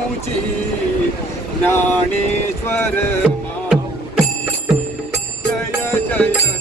मुची Dnyaneshwar माऊ जय जय.